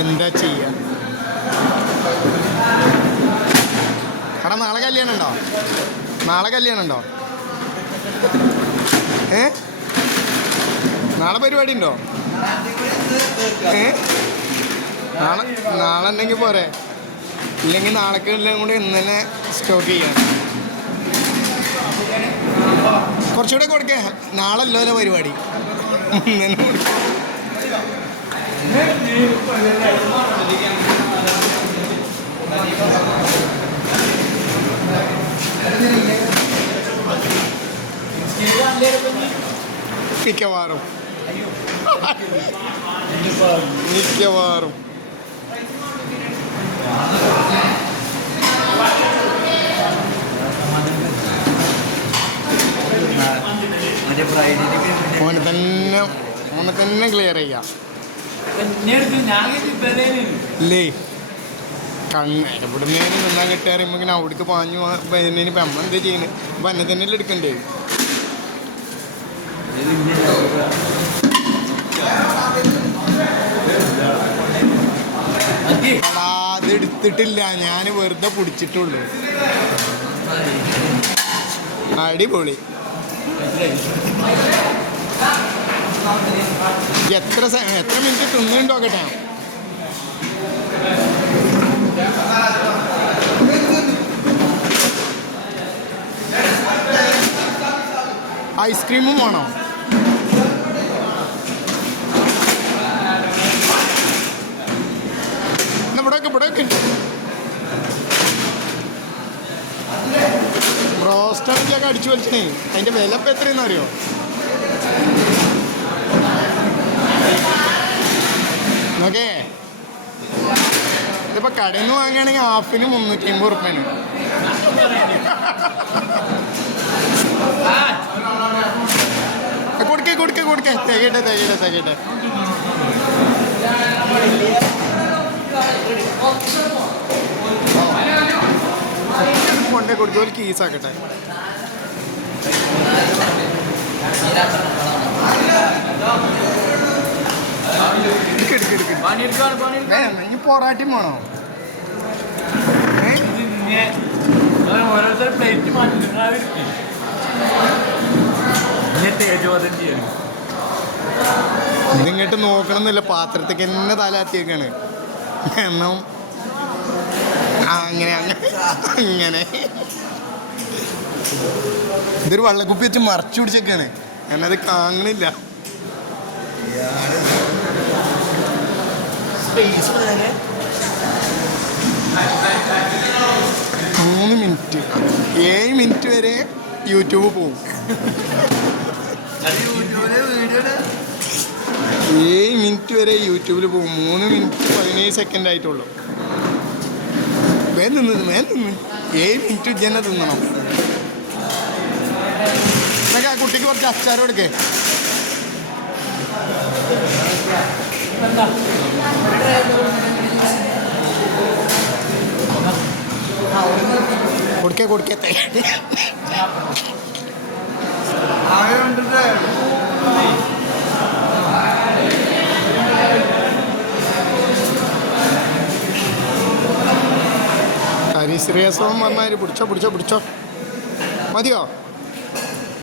എന്താ ചെയ്യാ? എടാ നാളെ കല്യാണം ഉണ്ടോ? നാളെ കല്യാണം ഉണ്ടോ? നാളെ പരിപാടി ഉണ്ടോ? നാളെ ഉണ്ടെങ്കിൽ പോരെ, ഇല്ലെങ്കിൽ നാളേക്ക് എല്ലാം കൂടി ഇന്ന് തന്നെ സ്റ്റോക്ക് ചെയ്യാം. കുറച്ചുകൂടെ കൊടുക്കേ, നാളെ അല്ലോ പരിപാടി. ഇന്നെ കൊടുക്കാം. മിക്കവാറും മിക്കവാറും ഓനെ തന്നെ ക്ലിയർ ചെയ്യാം. ഇല്ലേ ഇവിടുന്ന് നിന്നാൻ കിട്ടുക അറിയുമ്പോൾ ഇങ്ങനെ അവിടേക്ക് പാഞ്ഞു വരുന്നതിന് ഇപ്പം അമ്മ എന്താ ചെയ്യുന്നത്? അപ്പം എന്നെ തന്നെയല്ലേ എടുക്കണ്ടേ? അത് എടുത്തിട്ടില്ല, ഞാൻ വെറുതെ പിടിച്ചിട്ടുള്ളൂ. അടിപൊളി. എത്ര മിനിറ്റ് തിന്നുണ്ടോക്കട്ടെ? ഐസ്ക്രീമും വേണോ? ഇവിടെയൊക്കെ റോസ്റ്ററിലൊക്കെ അടിച്ചു വലിച്ചേ. അതിൻ്റെ വില ഇപ്പം എത്രയെന്ന് അറിയോ? ഓക്കേ, ഇതിപ്പോൾ കടയിൽ നിന്ന് വാങ്ങുകയാണെങ്കിൽ ഹാഫിന് 350 ഉറുപ്പ്യാണ്. കൊടുക്കേ തികട്ടെ. കൊണ്ടേ കൊടുക്കും, ഒരു കീസാക്കട്ടെ. ഇനി പൊറാട്ടയും വേണോ? ഓരോരുത്തർ പ്ലേറ്റ് മാറ്റി ഇതിങ്ങോട്ട് നോക്കണമെന്നില്ല, പാത്രത്തേക്ക് തന്നെ തലാത്തിയേക്കാണ്. എന്നാൽ അങ്ങനെ ഇതൊരു വെള്ളക്കുപ്പി വെച്ച് മറച്ചു പിടിച്ചേക്കാണ്. ഞാനത് കാണണില്ല. മൂന്ന് മിനിറ്റ് 7 മിനിറ്റ് വരെ യൂട്യൂബ് പോവും. 7 മിനിറ്റ് വരെ യൂട്യൂബിൽ പോകും. 3 മിനിറ്റ് 17 സെക്കൻഡ് ആയിട്ടുള്ളൂ. വേഗം നിന്ന് 7 മിനിറ്റ് ജന തിന്നണം. എന്നൊക്കെ ആ കുട്ടിക്ക് കുറച്ച് അച്ചാർ കൊടുക്കേ. കൊടുക്കേ ഹരിശ്രീയസവും വന്നാൽ പിടിച്ചോ മതിയോ?